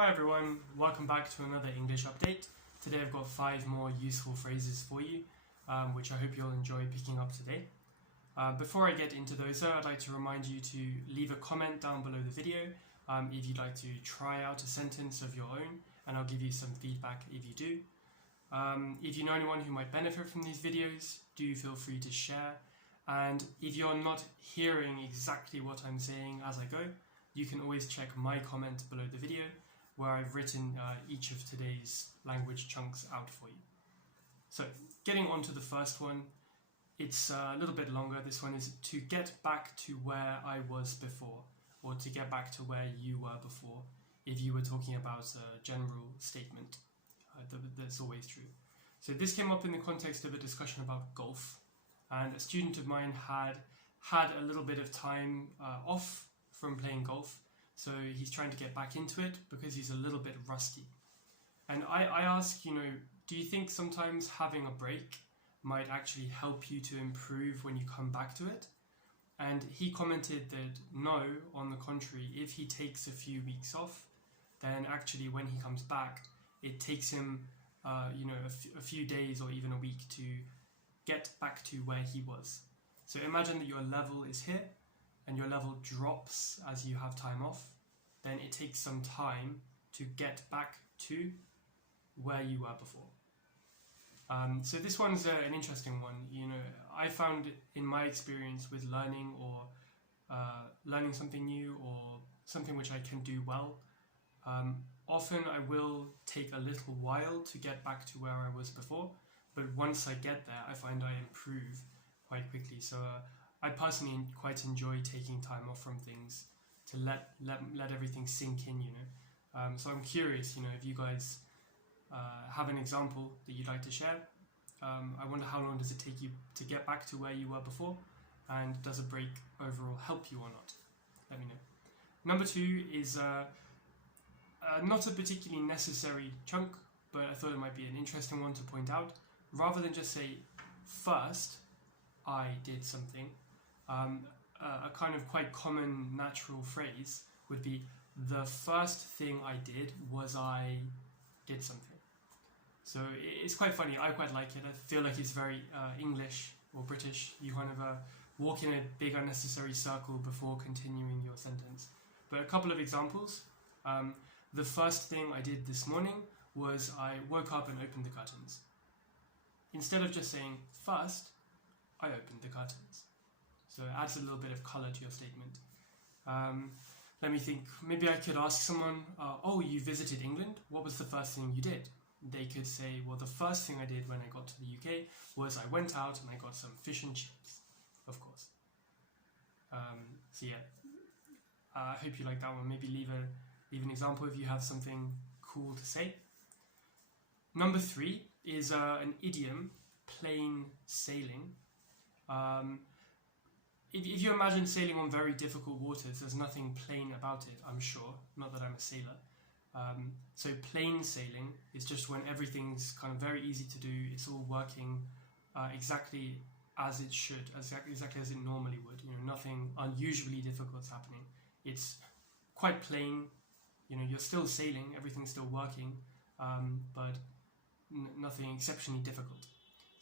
Hi everyone, welcome back to another English update. Today I've got 5 more useful phrases for you, which I hope you'll enjoy picking up today. Before I get into those though, I'd like to remind you to leave a comment down below the video if you'd like to try out a sentence of your own, and I'll give you some feedback if you do. If you know anyone who might benefit from these videos, do feel free to share. And if you're not hearing exactly what I'm saying as I go, you can always check my comment below the video, where I've written each of today's language chunks out for you. So, getting on to the first one, it's a little bit longer. This one is to get back to where I was before, or to get back to where you were before, if you were talking about a general statement. That's always true. So this came up in the context of a discussion about golf, and a student of mine had a little bit of time off from playing golf, so he's trying to get back into it because he's a little bit rusty. And I ask, do you think sometimes having a break might actually help you to improve when you come back to it? And he commented that no, on the contrary, if he takes a few weeks off, then actually when he comes back, it takes him a few days or even a week to get back to where he was. So imagine that your level is here and your level drops as you have time off, then it takes some time to get back to where you were before. So this one's an interesting one. I found in my experience with learning or learning something new or something which I can do well, often I will take a little while to get back to where I was before, but once I get there, I find I improve quite quickly. So I personally quite enjoy taking time off from things to let everything sink in, So I'm curious, if you guys have an example that you'd like to share. I wonder how long does it take you to get back to where you were before, and does a break overall help you or not? Let me know. Number 2 is not a particularly necessary chunk, but I thought it might be an interesting one to point out. Rather than just say, first, I did something, a kind of quite common natural phrase would be, the first thing I did was I did something. So it's quite funny, I quite like it. I feel like it's very English or British. You kind of walk in a big unnecessary circle before continuing your sentence. But a couple of examples. The first thing I did this morning was I woke up and opened the curtains. Instead of just saying first, I opened the curtains. So it adds a little bit of colour to your statement. Let me think. Maybe I could ask someone, oh, you visited England? What was the first thing you did? They could say, well, the first thing I did when I got to the UK was I went out and I got some fish and chips, of course. So yeah, I hope you like that one. Maybe leave an example if you have something cool to say. Number 3 is an idiom, plain sailing. If you imagine sailing on very difficult waters, there's nothing plain about it, I'm sure. Not that I'm a sailor. So plain sailing is just when everything's kind of very easy to do. It's all working exactly as it should, exactly as it normally would. Nothing unusually difficult is happening. It's quite plain. You're still sailing, everything's still working, but nothing exceptionally difficult.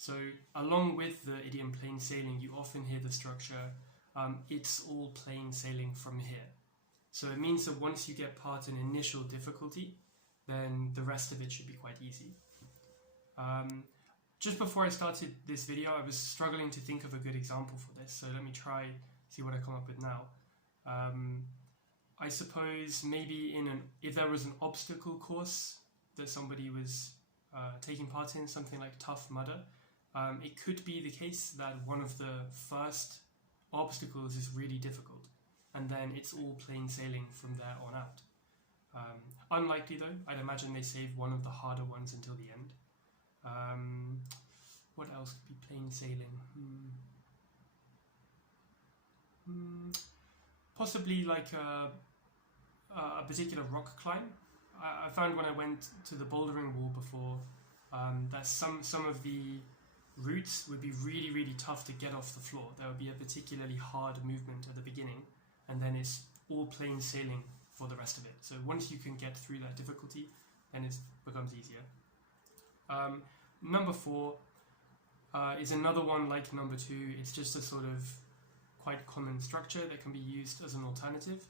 So along with the idiom plain sailing, you often hear the structure, it's all plain sailing from here. So it means that once you get past an initial difficulty, then the rest of it should be quite easy. Just before I started this video, I was struggling to think of a good example for this, so let me see what I come up with now. I suppose maybe if there was an obstacle course that somebody was taking part in, something like Tough Mudder, it could be the case that one of the first obstacles is really difficult, and then it's all plain sailing from there on out. Unlikely though, I'd imagine they save one of the harder ones until the end. What else could be plain sailing? Possibly like a particular rock climb. I found when I went to the bouldering wall before that some of the routes would be really, really tough to get off the floor. There would be a particularly hard movement at the beginning, and then it's all plain sailing for the rest of it. So once you can get through that difficulty, then it becomes easier. Number 4 is another one like number 2. It's just a sort of quite common structure that can be used as an alternative,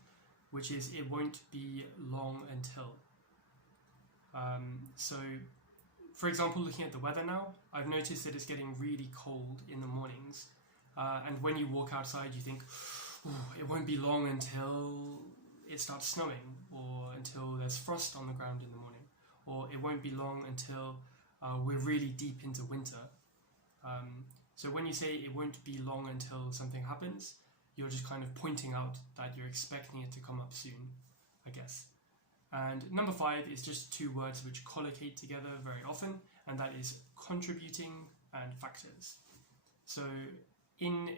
which is it won't be long until. So, for example, looking at the weather now, I've noticed that it's getting really cold in the mornings. And when you walk outside, you think, it won't be long until it starts snowing, or until there's frost on the ground in the morning, or it won't be long until we're really deep into winter. So when you say it won't be long until something happens, you're just kind of pointing out that you're expecting it to come up soon, I guess. And number 5 is just 2 words which collocate together very often, and that is contributing and factors. So in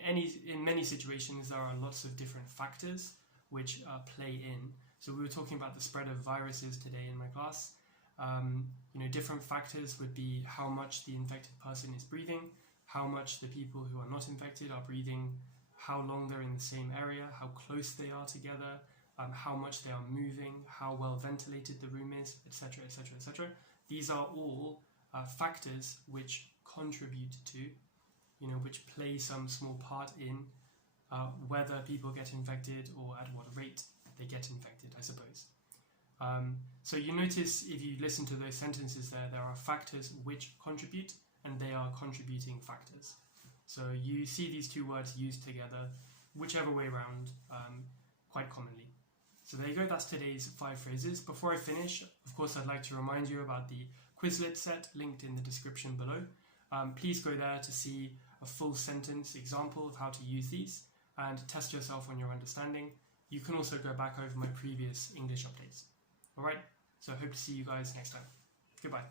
many situations there are lots of different factors which play in. So we were talking about the spread of viruses today in my class. Different factors would be how much the infected person is breathing, how much the people who are not infected are breathing, how long they're in the same area, how close they are together, how much they are moving, how well ventilated the room is, etc., etc., etc. These are all factors which contribute to, which play some small part in whether people get infected or at what rate they get infected, I suppose. So you notice if you listen to those sentences there are factors which contribute, and they are contributing factors. So you see these 2 words used together, whichever way around, quite commonly. So there you go, that's today's 5 phrases. Before I finish, of course, I'd like to remind you about the Quizlet set linked in the description below. Please go there to see a full sentence example of how to use these and test yourself on your understanding. You can also go back over my previous English updates. Alright, so I hope to see you guys next time. Goodbye.